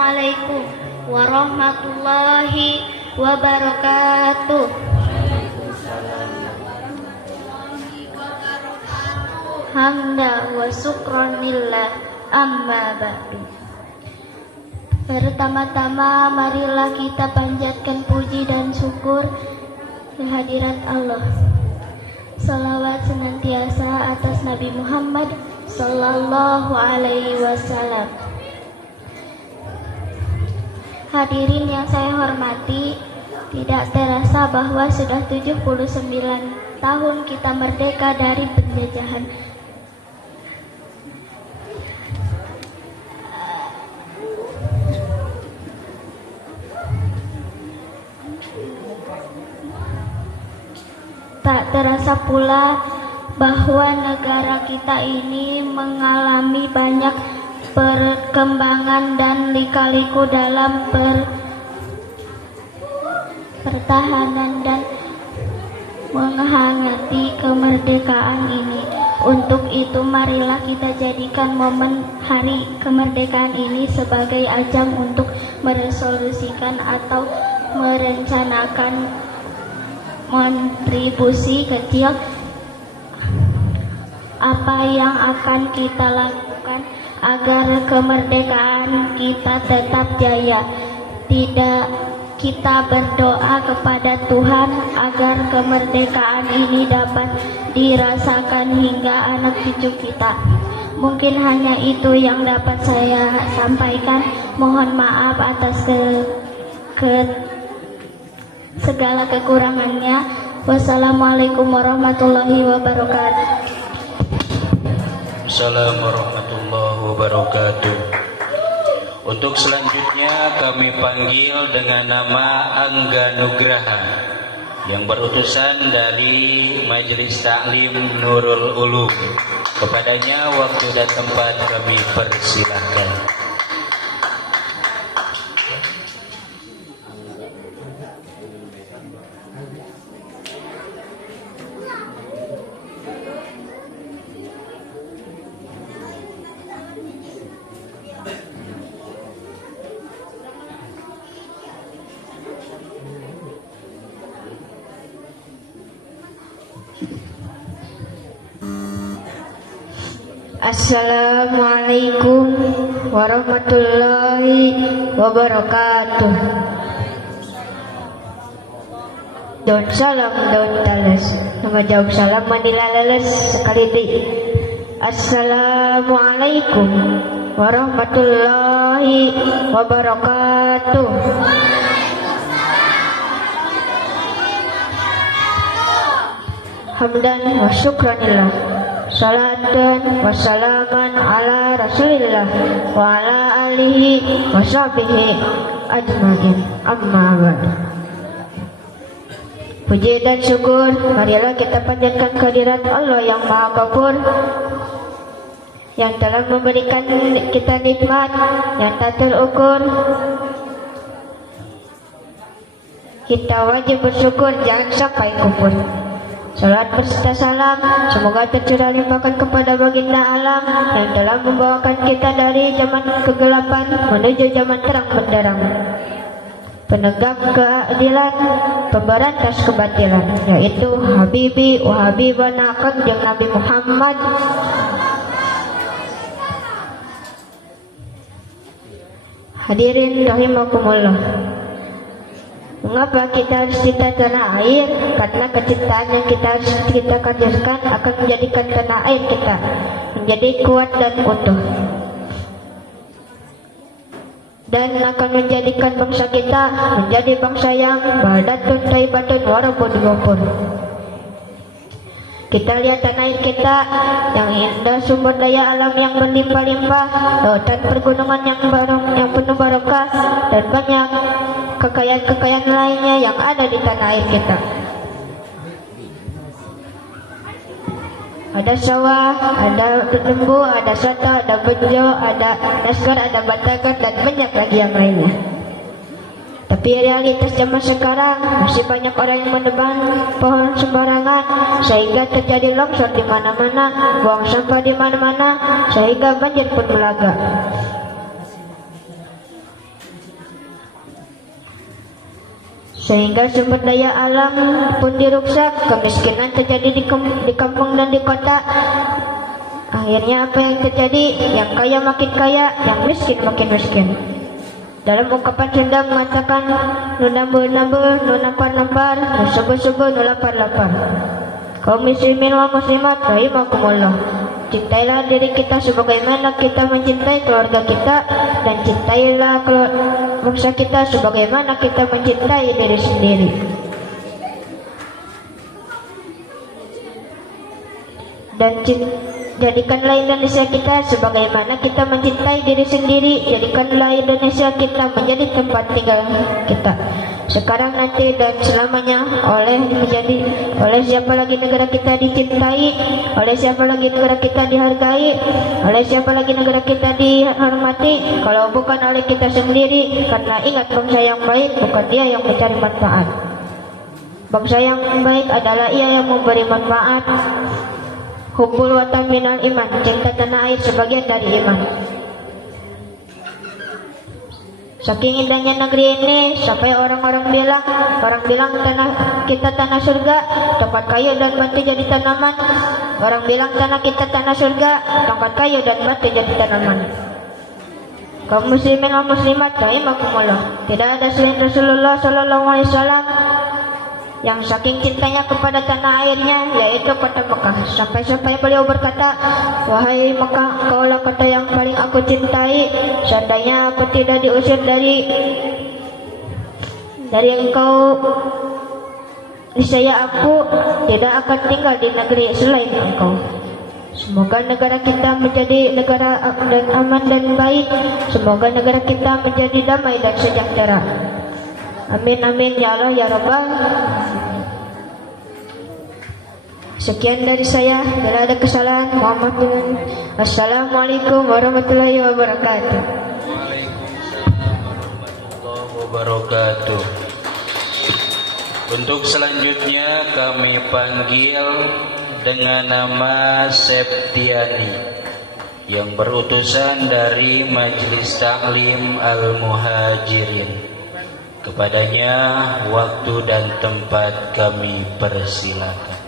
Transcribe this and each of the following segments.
Assalamualaikum warahmatullahi wabarakatuh. Hamda wa syukranillah, amma ba'du. Pertama-tama marilah kita panjatkan puji dan syukur kehadirat Allah. Salawat senantiasa atas Nabi Muhammad sallallahu alaihi wasallam. Hadirin yang saya hormati, tidak terasa bahwa sudah 79 tahun kita merdeka dari penjajahan. Tak terasa pula bahwa negara kita ini mengalami banyak perkembangan dan lika-liku dalam pertahanan dan menghangati kemerdekaan ini. Untuk itu marilah kita jadikan momen hari kemerdekaan ini sebagai ajang untuk meresolusikan atau merencanakan kontribusi kecil apa yang akan kita lakukan agar kemerdekaan kita tetap jaya. Kita berdoa kepada Tuhan agar kemerdekaan ini dapat dirasakan hingga anak cucu kita. Mungkin hanya itu yang dapat saya sampaikan. Mohon maaf atas segala kekurangannya. Wassalamualaikum warahmatullahi wabarakatuh. Assalamualaikum warahmatullahi wabarakatuh. Untuk selanjutnya kami panggil dengan nama Angga Nugraha yang berutusan dari Majelis Ta'lim Nurul Ulum. Kepadanya waktu dan tempat kami persilahkan. Assalamualaikum warahmatullahi wabarakatuh. Daun salam daun talas, nama jawab salam manila leles sekali di. Assalamualaikum warahmatullahi wabarakatuh. Hamdan wa syukranillah, salatan wa salaman ala rasulillah wa ala alihi wa sahbihi ajma'in, amma ba'd. Puji dan syukur marilah kita panjatkan kehadirat Allah yang Maha Ghafur, yang telah memberikan kita nikmat yang tak terukur. Kita wajib bersyukur, jangan sampai kufur. Salat berserta salam semoga tercurah limpahkan kepada baginda alam yang telah membawakan kita dari zaman kegelapan menuju zaman terang benderang, penegak keadilan, pemberantas kebatilan, yaitu Habibi wa Habibana Kanjeng Nabi Muhammad. Hadirin rahimakumullah, mengapa kita harus cinta tanah air? Karena kecintaan yang kita kaderkan akan menjadikan tanah air kita menjadi kuat dan utuh, dan akan menjadikan bangsa kita menjadi bangsa yang baldatun thayyibatun wa rabbun ghafur. Kita lihat tanah air kita yang indah, sumber daya alam yang berlimpah-limpah, lautan pergunungan yang penuh barokah, dan banyak kekayaan-kekayaan lainnya yang ada di tanah air kita. Ada sawah, ada lembu, ada soto, ada bejo, ada naskar, ada batakan, dan banyak lagi yang lainnya. Tapi realitas zaman sekarang masih banyak orang yang menebang pohon sembarangan sehingga terjadi longsor di mana-mana, buang sampah di mana-mana sehingga banjir pun melaga. sehingga sumber daya alam pun dirusak, kemiskinan terjadi di kampung dan di kota. Akhirnya apa yang terjadi? Yang kaya makin kaya, yang miskin makin miskin. Dalam ungkapan Sunda mengatakan, nu nambah-nambah, nu nampar-nampar, nu subuh-subuh, nu lapar-lapar. Kaum muslimin wal muslimat rahimakumullah, cintailah diri kita sebagaimana kita mencintai keluarga kita, dan cintailah bangsa kita sebagaimana kita mencintai diri sendiri. Dan jadikanlah Indonesia kita sebagaimana kita mencintai diri sendiri. Jadikanlah Indonesia kita menjadi tempat tinggal kita sekarang, nanti, dan selamanya. Oleh siapa lagi negara kita dicintai, oleh siapa lagi negara kita dihargai, oleh siapa lagi negara kita dihormati kalau bukan oleh kita sendiri. Karena ingat, bangsa yang baik bukan dia yang mencari manfaat. Bangsa yang baik adalah ia yang memberi manfaat. Hubbul watan minal iman, cinta tanah air sebagian dari iman. Saking indahnya negeri ini sampai orang bilang kita tanah surga, tempat kayu dan batu jadi tanaman. Orang bilang tanah kita tanah surga, tempat kayu dan batu jadi tanaman. Kaum muslimin wal muslimat rahimakumullah, tidak ada selain Rasulullah sallallahu alaihi wasallam yang saking cintanya kepada tanah airnya, yaitu kota Mekah. Sampai-sampai beliau berkata, wahai Mekah, kaulah kota yang paling aku cintai. Seandainya aku tidak diusir dari engkau, niscaya aku tidak akan tinggal di negeri selain engkau. Semoga negara kita menjadi negara dan aman dan baik. Semoga negara kita menjadi damai dan sejahtera. Amin amin ya Allah ya Rabbal. Sekian dari saya, bila ada kesalahan mohon maaf. Assalamualaikum warahmatullahi wabarakatuh. Waalaikumsalam warahmatullahi wabarakatuh. Untuk selanjutnya kami panggil dengan nama Septiani yang berutusan dari Majelis Taklim Al-Muhajirin. Kepadanya waktu dan tempat kami persilakan.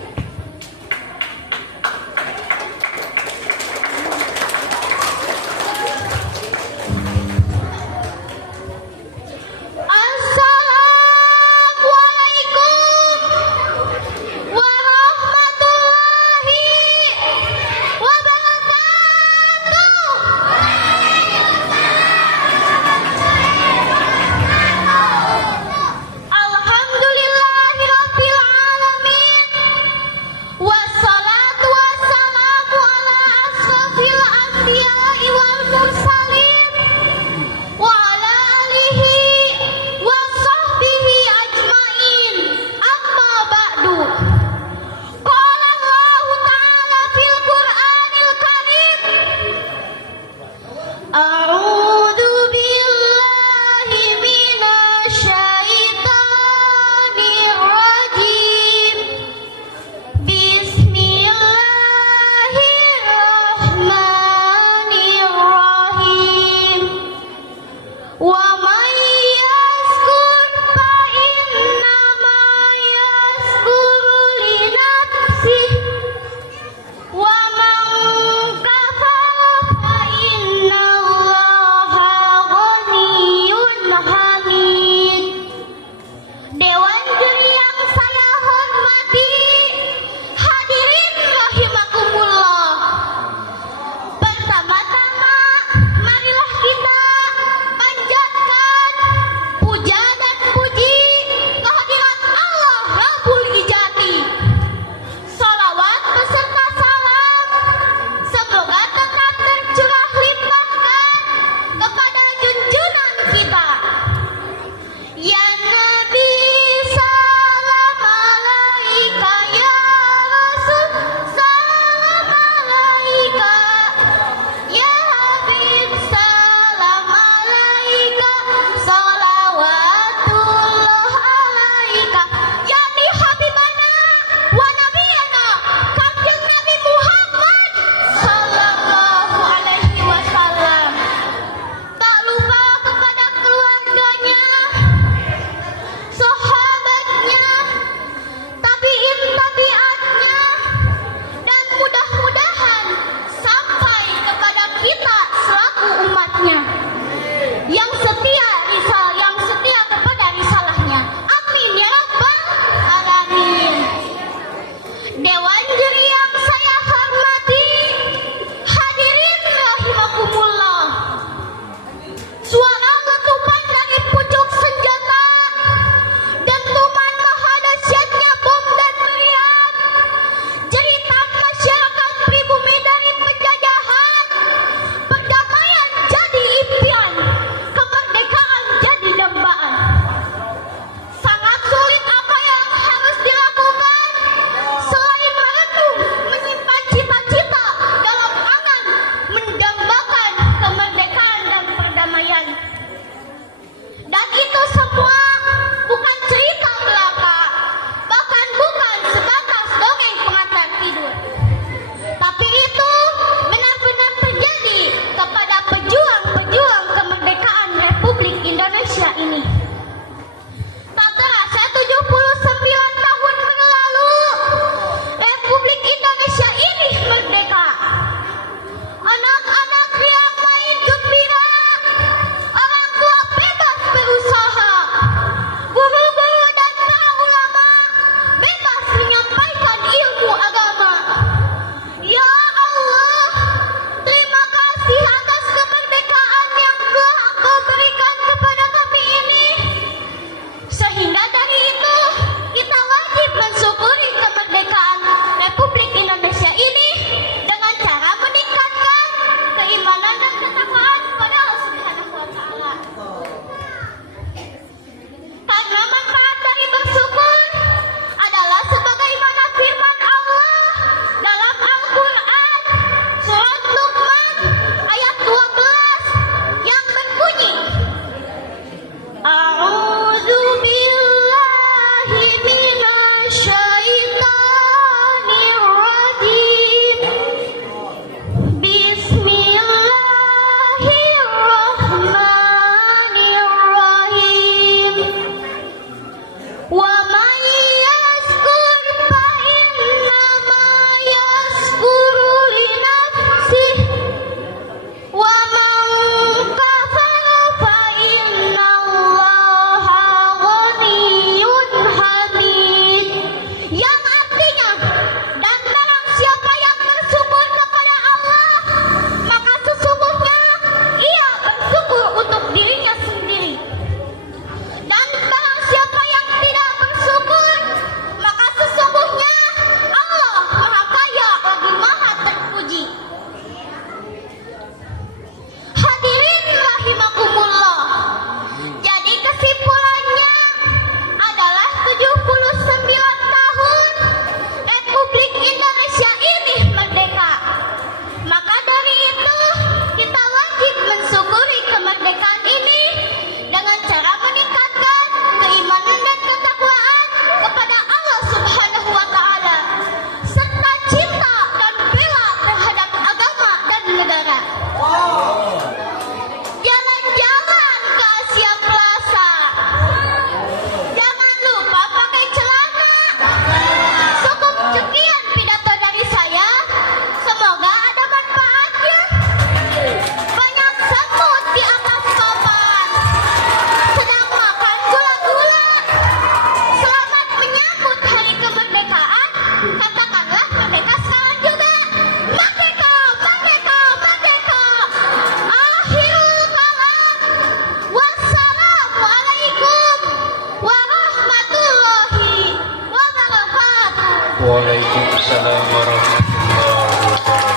Waalaikumsalam warahmatullahi wabarakatuh.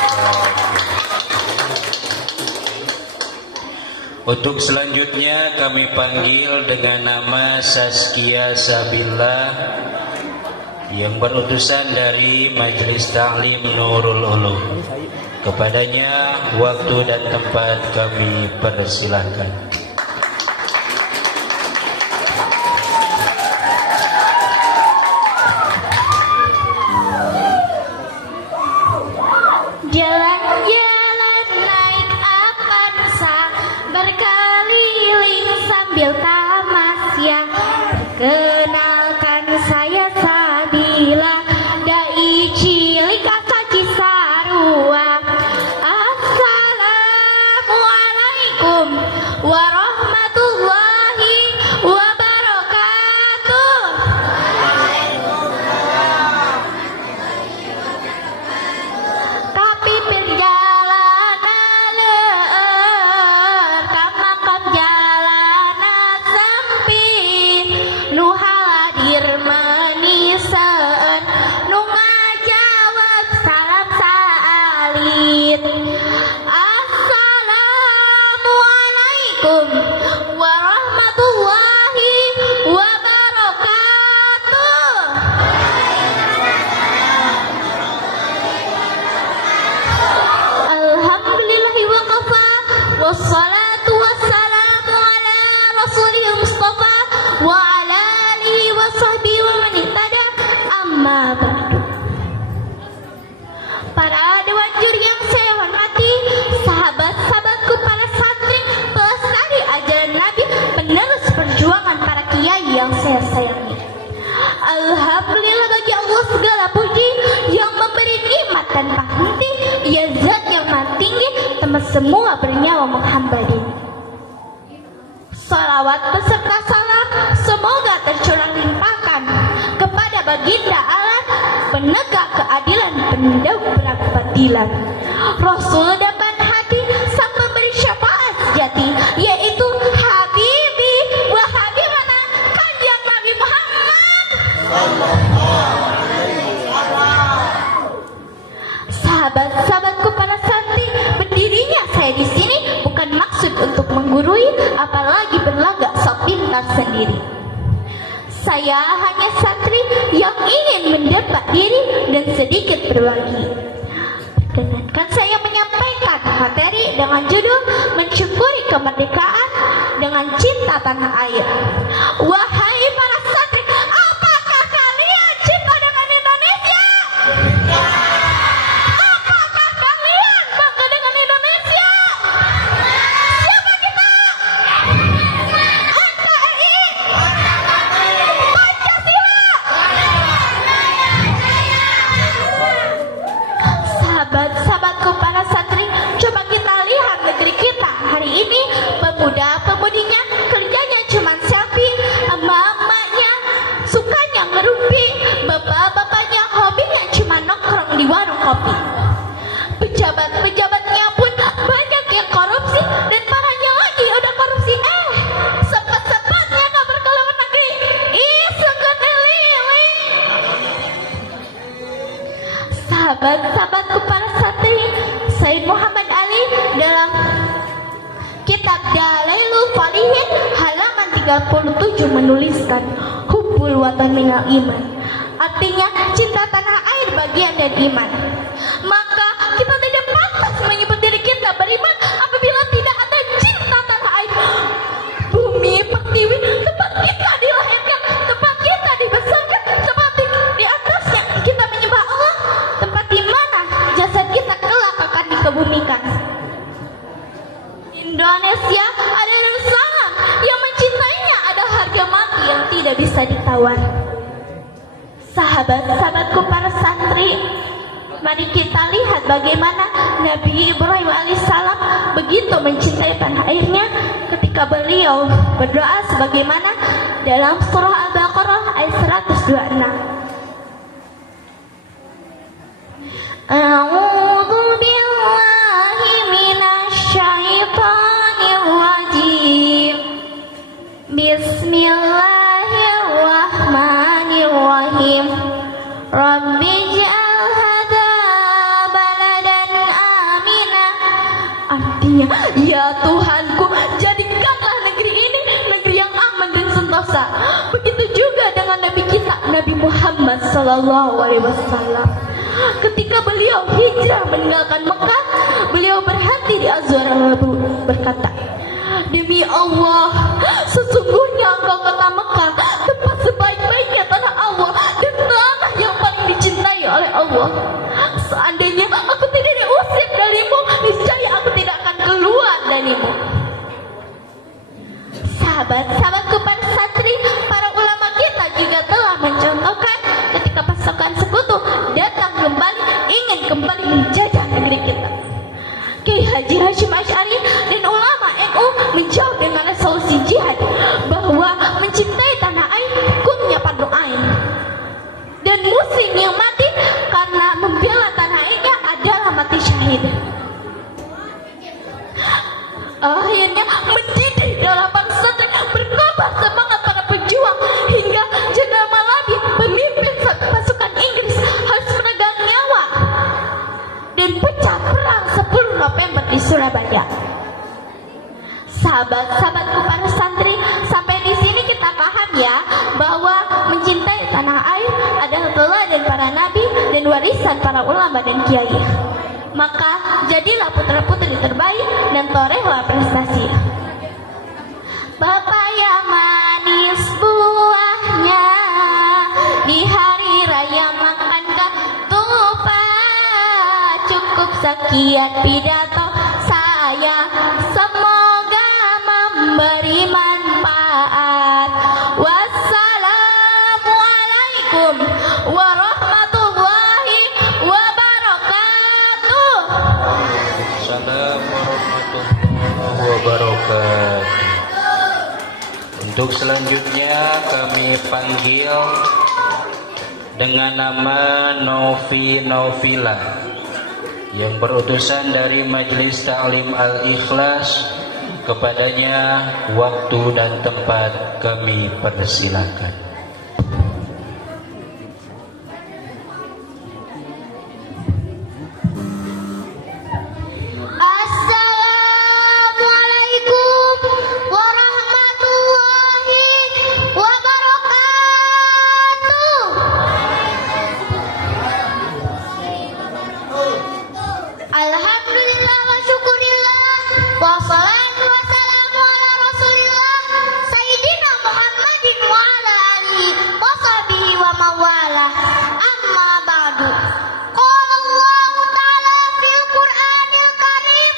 Untuk selanjutnya kami panggil dengan nama Saskia Sabila yang berutusan dari Majelis Ta'lim Nurul Ulum. Kepadanya waktu dan tempat kami persilahkan. Jalan-jalan naik Avanza, berkeliling sambil tamasya. Kenalkan saya Sabila, dai cilik asal Cisarua. Assalamualaikum warahmatullahi wabarakatuh. Tapi perjalanan kamakom jalanan sempit, nu hadir maniseun, nu ngajawab salam saalit. Assalamualaikum warahmatullahi wabarakatuh. Alhamdulillahi wa kafa, wassalatu wassalamu ala rasulil mustafa wa ala alihi wa sahbihi wa man ihtada, amma ba'du. Para dewan juri yang saya hormati, sahabat-sahabatku para santri, pelestari ajaran Nabi, penerus perjuangan para kiai yang saya sayangi. Alhamdulillah bagi Allah segala puji yang memberi nikmat tanpa henti. Ia zat yang maha tinggi, teman semua bernyawa menghamba diri. Salawat beserta salam semoga tercurah limpahkan kepada baginda Allah, penegak keadilan, pendobrak batilan, Rasul dapat hati, sang pemberi syafaat sejati, yaitu Habibi wa Habibana Kanjeng Nabi Muhammad. Sahabat-sahabatku para santri, berdirinya saya di sini bukan maksud untuk menggurui, apalagi berlagak sok pintar sendiri. Saya hanya santri yang ingin mendebat diri dan sedikit berbagi. Perkenankan saya menyampaikan materi dengan judul Mensyukuri Kemerdekaan dengan Cinta Tanah Air. Wahai para santri, apakah kalian cinta dengan Indonesia? Apakah kalian bangga dengan Indonesia? Siapa kita? NKRI, Pancasila. Sahabat-sahabatku para santri, coba kita lihat negeri kita hari ini. Pemuda-pemudinya kerjanya cuma selfie, emak-emaknya sukanya ngerumpi, bapak-bapaknya hobinya cuma nongkrong di warung kopi. Pejabat-pejabatnya pun banyak yang korupsi, dan parahnya lagi udah korupsi. Sempat-sempatnya kabur ke luar negeri. Ih, sungguh lili. Sahabat-sahabatku para santri, Said Muhammad Ali dalam kitab Dalailul Falihin halaman 37 menuliskan Hubbul watan minal iman, artinya cinta tanah air bagian dari iman. Maka kita tidak pantas menyebut diri kita beriman apabila tidak ada cinta tanah air. Bumi pertiwi tempat kita dilahirkan, tempat kita dibesarkan, tempat di atasnya kita menyembah Allah, tempat di mana jasad kita kelak akan dikebumikan. Indonesia adalah Darussalam yang mencintainya ada harga mati yang tidak bisa ditawar. Sahabat-sahabatku para santri, mari kita lihat bagaimana Nabi Ibrahim alaihissalam begitu mencintai tanah airnya ketika beliau berdoa sebagaimana dalam surah Al-Baqarah ayat 126. A'udzu billahi minasy syaithanir rajim. Bismillahirrahmanirrahim. Rabbi firman-Nya, "Ya Tuhanku, jadikanlah negeri ini negeri yang aman dan sentosa." Begitu juga dengan Nabi kita, Nabi Muhammad SAW. Ketika beliau hijrah meninggalkan Mekah, beliau berhenti di Azwar berkata, "Demi Allah, sesungguhnya engkau kota Mekah, tempat sebaik-baiknya tanah Allah dan tanah yang paling dicintai oleh Allah. Seandainya aku tidak diusir darimu, niscaya aku tidak akan keluar darimu." Sahabat-sahabatku para santri, para ulama kita juga telah mencontohkan ketika pasukan sekutu datang kembali, ingin kembali menjajah negeri kita. Kiai Haji Hashim Asy'ari dan ulama NU menjawab dengan resolusi jihad bahwa mencintai tanah air hukumnya fardu ain, dan muslim yang mati karena membela tanah airnya adalah mati syahid. Akhirnya mendidih dalam bangsa berkobar semangat para pejuang hingga Jenderal Maladi, pemimpin pasukan Inggris, harus menegang nyawa dan pecah perang 10 November di Surabaya. Sahabat-sahabatku para santri, sampai di sini kita paham ya bahwa mencintai tanah air adalah teladan para nabi dan warisan para ulama dan kiai. Maka jadilah putra-putri terbaik dan torehlah prestasi. Bapak yang manis buahnya, di hari raya makankah tupat? Cukup sekian pidato saya, semoga memberi manfaat. Wassalamualaikum warahmatullahi wabarakatuh. Assalamualaikum warahmatullahi wabarakatuh. Untuk selanjutnya kami panggil dengan nama Novi Novila yang berutusan dari Majelis Ta'lim Al-Ikhlas. Kepadanya waktu dan tempat kami persilakan. Assalamualaikum warahmatullahi wabarakatuh. Alhamdulillah wa syukurillah, wassalatu wassalamu ala rasulillah Sayyidina Muhammadin wa ala alihi wa sahbihi wa mawalah. Amma ba'du. Qala Allah ta'ala fil Qur'anil Karim,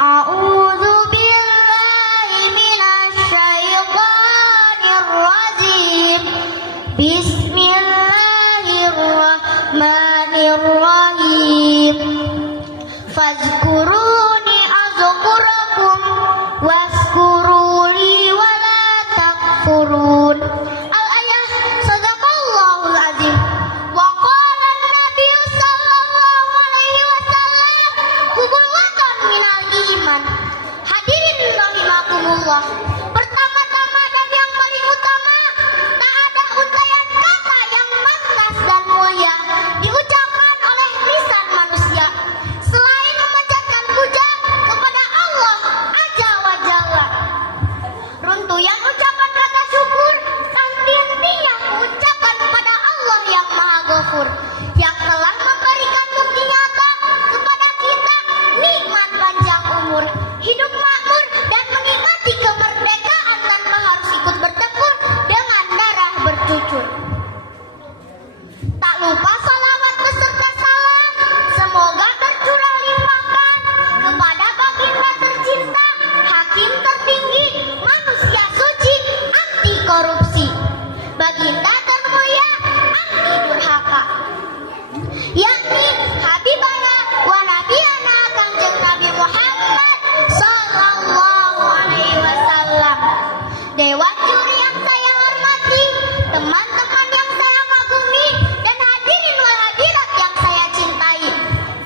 a'udzu billahi minasy syaithanir rajim. Bismillahirrahmanirrahim. Fazkuruni azkurakum waskuruli wala takfurun. Al-ayah, sadaqallahul azim. Wa qala an-nabiy sallallahu alaihi wasallam, hubulatan minal iman. Hadirin rahimakumullah. Pertama-tama dan yang paling utama, tak ada untaian kata yang pantas dan mulia diucapkan oleh lisan manusia selain memanjatkan puja kepada Allah Azza wa Jalla. Runtuhan ucapan kata syukur henti-hentinya mengucapkan kepada Allah yang Maha Ghafur, yang telah memberikan bukti nyata kepada kita nikmat panjang umur, hidup makmur, dan menikmati kemerdekaan tanpa harus ikut bertempur dengan darah bercucur. Tak lupa salawat beserta salam semoga tercurah limpahkan kepada baginda tercinta, hakim tertinggi, manusia suci, anti korupsi, baginda termulia, anti durhaka, yakni Habibana wa Nabiyana Kangjeng Nabi Muhammad sallallahu alaihi wasallam. Dewan juri yang saya hormati, teman-teman yang saya kagumi, dan hadirin wal hadirat yang saya cintai.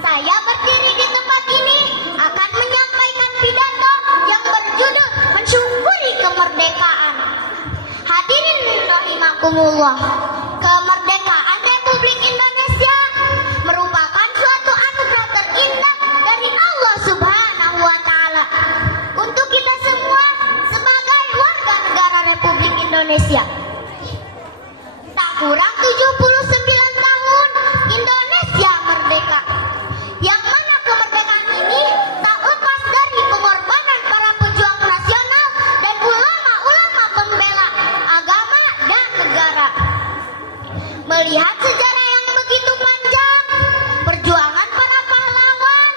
Saya berdiri di tempat ini akan menyampaikan pidato yang berjudul mensyukuri kemerdekaan. Hadirin rahimakumullah, kemerdekaan Republik Indonesia merupakan suatu anugerah terindah dari Allah Subhanahu wa Ta'ala Indonesia. Tak kurang 79 tahun Indonesia merdeka. Yang mana kemerdekaan ini tak lepas dari pengorbanan para pejuang nasional dan ulama-ulama pembela agama dan negara. Melihat sejarah yang begitu panjang, perjuangan para pahlawan,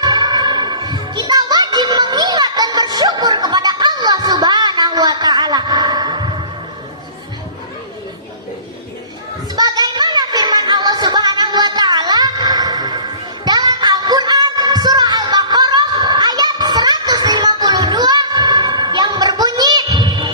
kita wajib mengingat dan bersyukur kepada Allah Subhanahu wa Ta'ala. Sebagaimana firman Allah Subhanahu wa Ta'ala dalam Al-Quran surah Al-Baqarah ayat 152 yang berbunyi,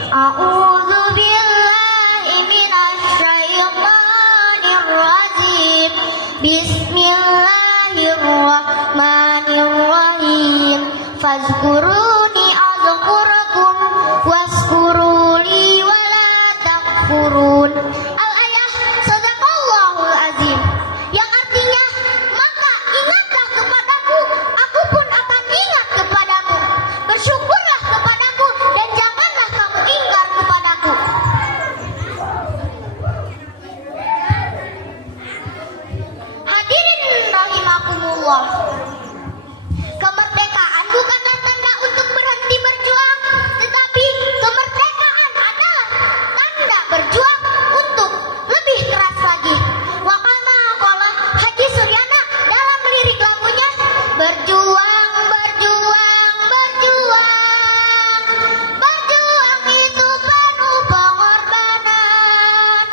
A'udzu billahi minasyaitonir rajim. Bismillahirrahmanirrahim. Fazkuruni azkurakum waskuruli wala takfurun. Al-ayah Sadaqallahul Azim, yang artinya, maka ingatlah kepadaku, aku pun akan ingat kepadamu. Bersyukurlah kepadaku dan janganlah kamu ingkar kepadaku. Hadirin rahimakumullah. Kemerdekaan bukanlah tanda untuk berhenti berjuang, tetapi kemerdekaan adalah tanda berjuang untuk lebih keras lagi. Wa kama qala Haji Suryana dalam lirik lagunya, berjuang, berjuang, berjuang. Berjuang itu penuh pengorbanan,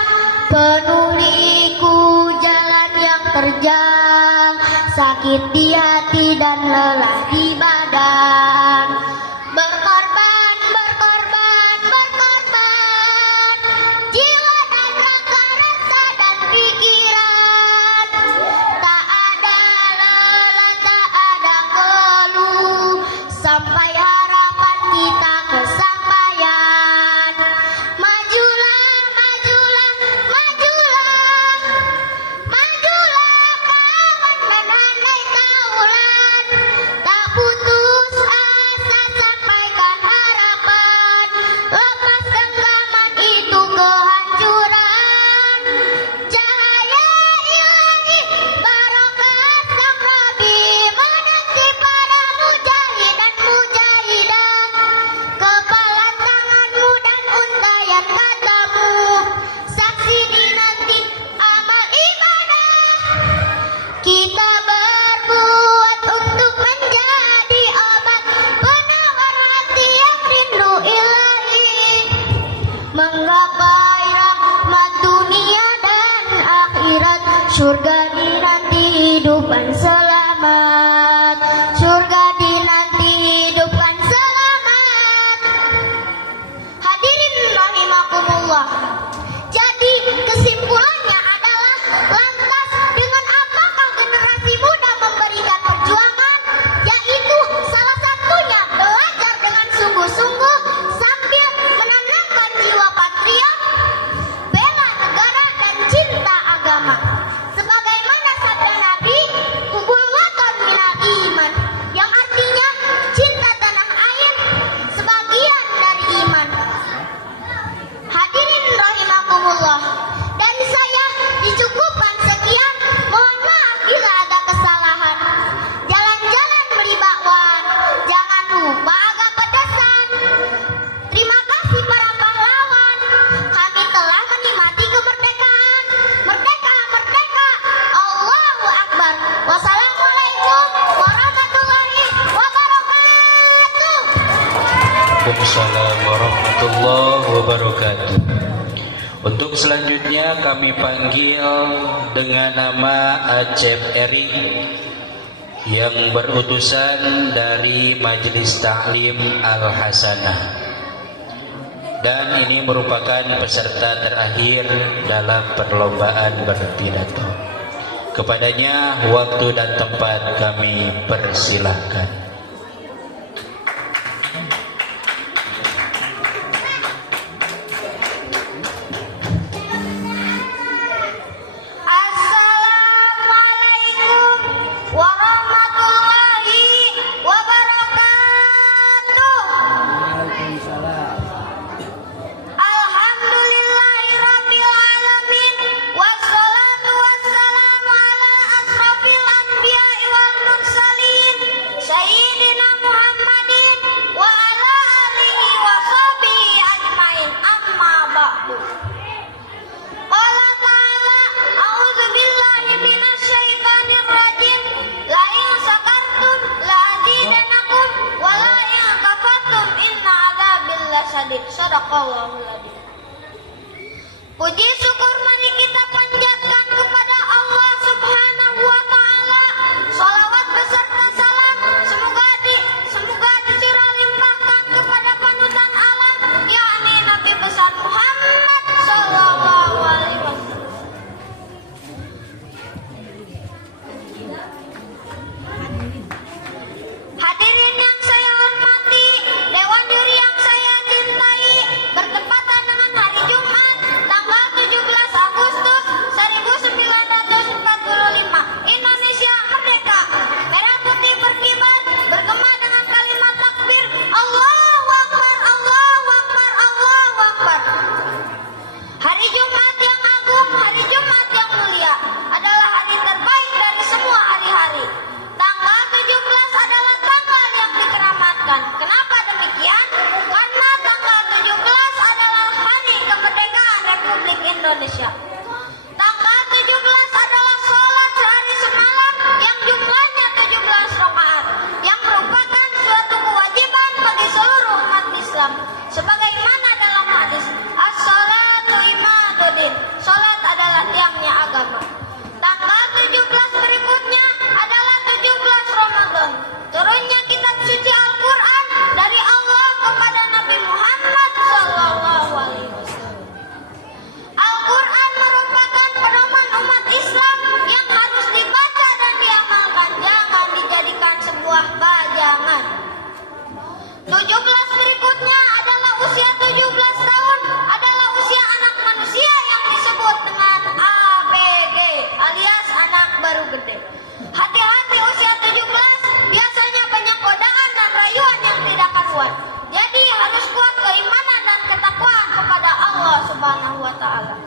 penuh liku jalan yang terjal, sakit di hati dan lelah di badan. Berkorban, berkorban, berkorban, jiwa dan raga, rasa dan pikiran. Tak ada lelah, tak ada keluh, sampai harapan kita kesampaian. Majulah, majulah, majulah, majulah kawan menandai kaulan. Tak putus asa, sampaikan harapan. Lepas genggaman itu kehancuran. Cahaya ilahi barokah sang Rabi menanti para mujahid dan mujahidat. Kepala tanganmu dan untayan katamu, saksi dinanti amal ibadah. Kita berbuat untuk menjadi obat penawar hati yang rindu ilahi, menggapai rahmat dunia dan akhirat, surga dinanti hidupan selamat, surga dinanti hidupan selamat. Hadirin rahimakumullah. Jadi kesimpulannya adalah, lantas dengan apakah generasi muda memberikan perjuangan? Yaitu salah satunya belajar dengan sungguh-sungguh sambil menanamkan jiwa patriot, bela negara dan cinta agama. Sebagaimana sabda Nabi, hubul watan minal iman, yang artinya cinta tanah air sebagian dari iman. Hadirin rahimakumullah. Dari saya dicukupkan sekian. Mohon maaf bila ada kesalahan. Jalan-jalan beli bakwan, jangan lupa agak pedesan. Terima kasih para pahlawan. Kami telah menikmati kemerdekaan. Merdeka, merdeka. Allahu Akbar. Wassalamualaikum warahmatullahi wabarakatuh. Waalaikumsalam warahmatullahi wabarakatuh. Untuk selanjutnya kami panggil dengan nama Acep Eri yang berutusan dari Majelis Ta'lim Al-Hasanah, dan ini merupakan peserta terakhir dalam perlombaan berpidato. Kepadanya waktu dan tempat kami persilahkan. Assalamualaikum warahmatullahi wabarakatuh. Alhamdulillah. ba'du. Qala ta'ala, a'udzu billahi minasyaitonir rajim. La in sakartum la azidannakum wa la in kafartum inna 'adzabil lasadid. Shadaqallahul adzim. Puji syukur mari kita panjatkan kepada Allah Subhanahu wa taala. Shalawat beserta salam semoga dicurah limpahkan kepada panutan alam, yakni Nabi besar Muhammad sallallahu alaihi wasallam. Hadirin yang saya hormati, Dewan Juri yang saya cintai, bertepatan dengan hari Jumat tanggal 17 Agustus 1945, Indonesia merdeka. Merah putih berkibar, bergema dengan kalimat takbir, Allahu Akbar, Allahu Akbar, Allahu Akbar. Hari Jumat yang agung, hari Jumat yang mulia adalah hari terbaik dari semua hari-hari. Tanggal 17 adalah tanggal yang dikeramatkan. Kenapa demikian? Karena tanggal 17 adalah hari kemerdekaan Republik Indonesia. Tanggal 17 adalah sholat sehari semalam yang jumlahnya 17 rakaat, yang merupakan suatu kewajiban bagi seluruh umat Islam. Sebagaimana dalam hadis, as-sholatu imaduddin, sholat adalah tiangnya agama. Tanggal 17 berikutnya adalah 17 Ramadan. Turunnya kitab suci Al-Quran dari Allah kepada Nabi Muhammad sallallahu alaihi wasallam. Al-Quran merupakan pedoman umat Islam yang harus dibaca dan diamalkan, jangan dijadikan sebuah bajangan. 17 berikutnya adalah usia 17 tahun, adalah usia anak manusia yang disebut dengan ABG alias anak baru gede. Hati-hati usia 17 biasanya banyak godaan dan rayuan yang tidak karuan. Jadi harus kuat keimanan dan ketakwaan kepada Allah Subhanahu wa taala.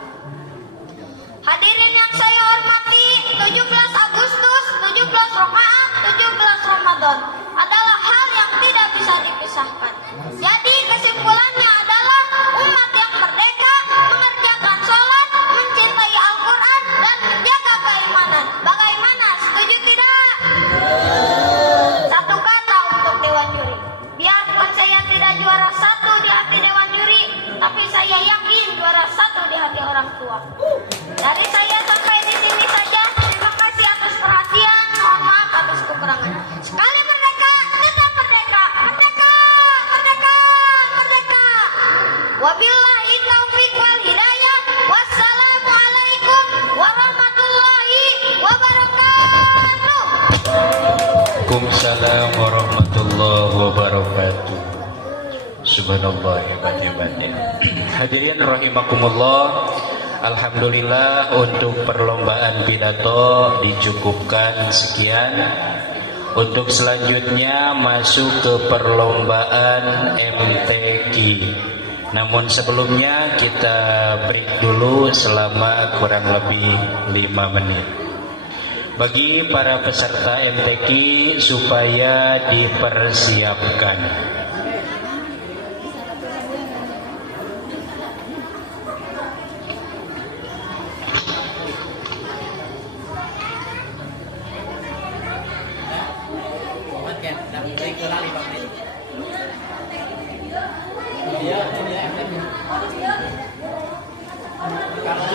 Hadirin yang saya hormati, 17 Agustus, 17 rakaat, 17 Ramadan adalah hal yang tidak bisa dipisahkan. Jadi kesimpulannya adalah umat yang merdeka mengerjakan sholat, mencintai Al-Quran, dan menjaga keimanan. Bagaimana? Setuju tidak? Satu kata untuk Dewan Juri. Biarpun saya tidak juara 1 di hati Dewan Juri, tapi saya yakin juara 1 di hati orang tua. Dari saya sampai di sini saja. Terima kasih atas perhatian. Mohon maaf atas kekurangan. Sekali merdeka, tetap merdeka. Merdeka, merdeka, merdeka. Wabillahi taufiq wal hidayah. Wassalamualaikum warahmatullahi wabarakatuh. Waalaikumsalam warahmatullahi wabarakatuh. Subhanallah, hebat-hebatnya. Hadirin rahimakumullah. Alhamdulillah untuk perlombaan pidato dicukupkan sekian. Untuk selanjutnya masuk ke perlombaan MTQ. Namun sebelumnya kita break dulu selama kurang lebih 5 menit. Bagi para peserta MTQ supaya dipersiapkan. Kalau